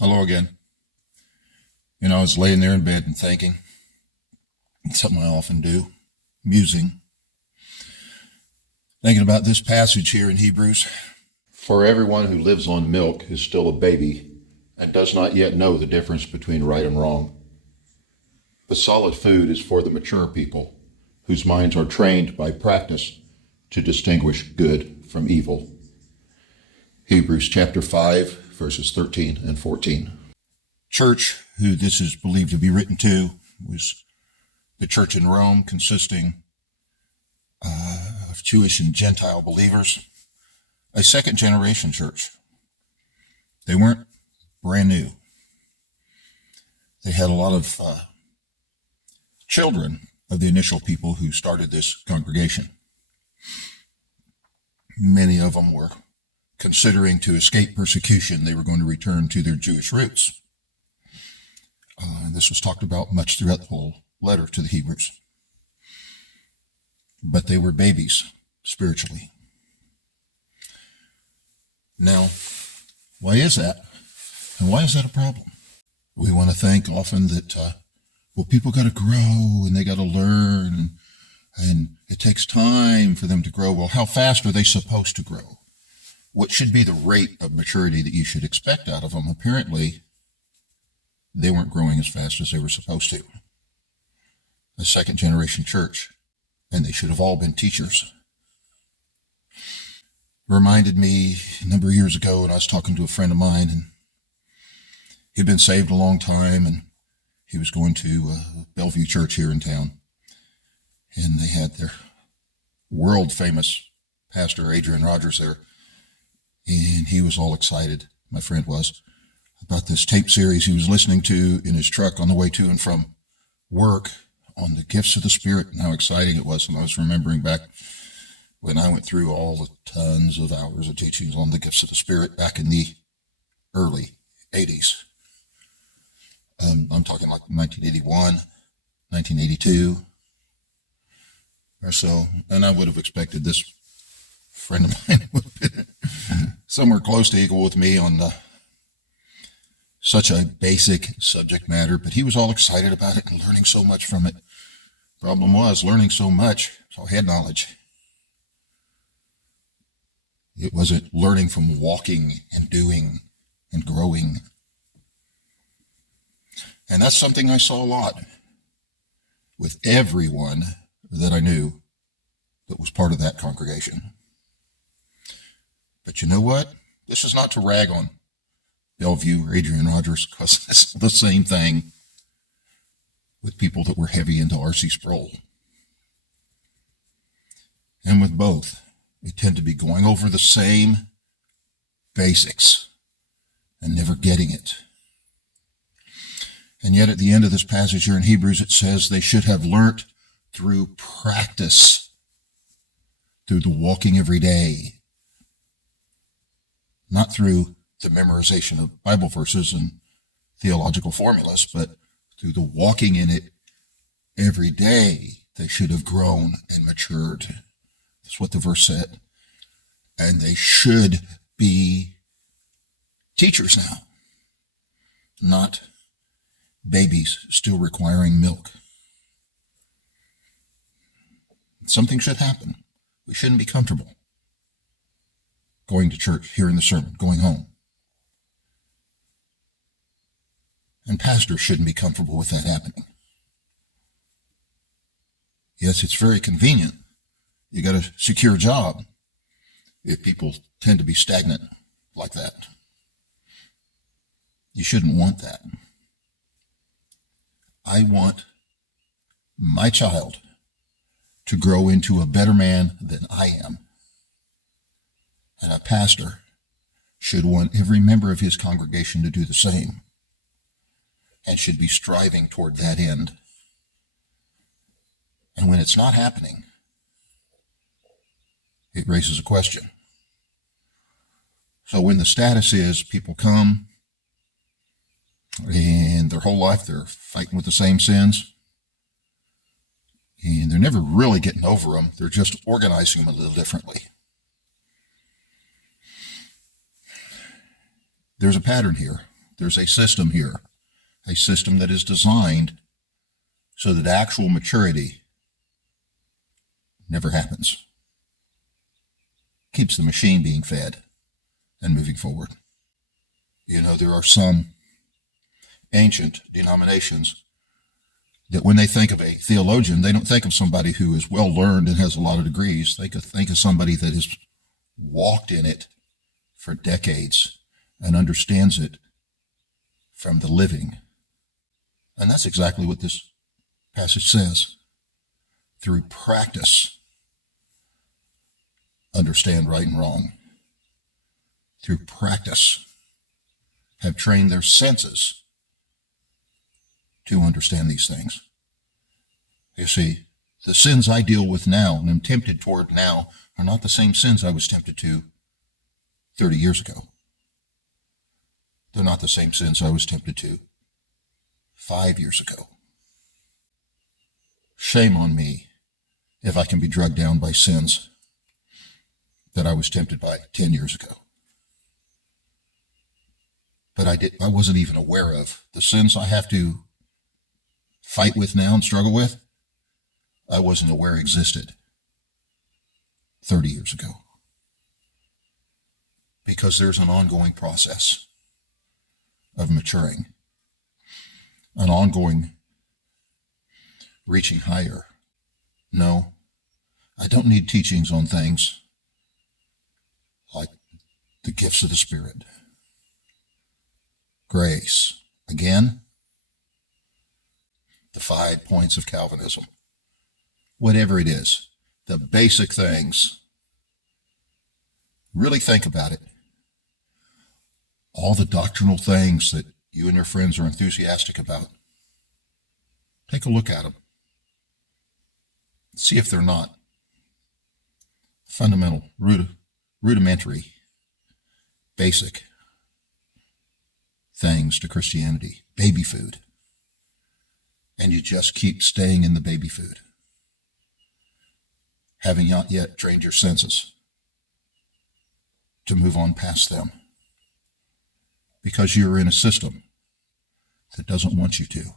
Hello again. I was laying there in bed and thinking, something I often do, musing, thinking about this passage here in Hebrews. For everyone who lives on milk is still a baby and does not yet know the difference between right and wrong. But solid food is for the mature people, whose minds are trained by practice to distinguish good from evil. Hebrews chapter 5, verses 13 and 14. Church, who this is believed to be written to, was the church in Rome, consisting of Jewish and Gentile believers, a second generation church. They weren't brand new. They had a lot of children of the initial people who started this congregation. Many of them were considering to escape persecution. They were going to return to their Jewish roots. And this was talked about much throughout the whole letter to the Hebrews. But they were babies spiritually. Now, why is that? And why is that a problem? We want to think often that, people got to grow and they got to learn and it takes time for them to grow. Well, how fast are they supposed to grow? What should be the rate of maturity that you should expect out of them? Apparently, they weren't growing as fast as they were supposed to. A second generation church, and they should have all been teachers. Reminded me a number of years ago when I was talking to a friend of mine, and he'd been saved a long time, and he was going to Bellevue Church here in town. And they had their world famous pastor, Adrian RODGERS, there. And he was all excited, my friend was, about this tape series he was listening to in his truck on the way to and from work on the gifts of the Spirit and how exciting it was. And I was remembering back when I went through all the tons of hours of teachings on the gifts of the Spirit back in the early 80s. I'm talking like 1981, 1982 or so. And I would have expected this friend of mine would have been somewhere close to equal with me on such a basic subject matter, but he was all excited about it and learning so much from it. Problem was, learning so much, so head knowledge. It wasn't learning from walking and doing and growing. And that's something I saw a lot with everyone that I knew that was part of that congregation. But you know what? This is not to rag on Bellevue or Adrian RODGERS, because it's the same thing with people that were heavy into R.C. Sproul. And with both, we tend to be going over the same basics and never getting it. And yet at the end of this passage here in Hebrews, it says they should have learnt through practice, through the walking every day, not through the memorization of Bible verses and theological formulas, but through the walking in it every day, they should have grown and matured. That's what the verse said. And they should be teachers now, not babies still requiring milk. Something should happen. We shouldn't be comfortable going to church, hearing the sermon, going home. And pastors shouldn't be comfortable with that happening. Yes, it's very convenient. You got a secure job if people tend to be stagnant like that. You shouldn't want that. I want my child to grow into a better man than I am. And a pastor should want every member of his congregation to do the same, and should be striving toward that end. And when it's not happening, it raises a question. So when the status is people come and their whole life they're fighting with the same sins, and they're never really getting over them, they're just organizing them a little differently. There's a pattern here There's a system here, a system that is designed so that actual maturity never happens. Keeps the machine being fed and moving forward. You know, there are some ancient denominations that when they think of a theologian, they don't think of somebody who is well learned and has a lot of degrees. They could think of somebody that has walked in it for decades and understands it from the living. And that's exactly what this passage says. Through practice, understand right and wrong. Through practice, have trained their senses to understand these things. You see, the sins I deal with now and am tempted toward now are not the same sins I was tempted to 30 years ago. They're not the same sins I was tempted to 5 years ago. Shame on me if I can be drugged down by sins that I was tempted by 10 years ago. But I wasn't even aware of. The sins I have to fight with now and struggle with, I wasn't aware existed 30 years ago. Because there's an ongoing process of maturing, an ongoing reaching higher. No, I don't need teachings on things like the gifts of the Spirit, grace, again, the 5 points of Calvinism, whatever it is, the basic things. Really think about it. All the doctrinal things that you and your friends are enthusiastic about, take a look at them. See if they're not fundamental, rudimentary, basic things to Christianity, baby food. And you just keep staying in the baby food, having not yet trained your senses to move on past them, because you're in a system that doesn't want you to.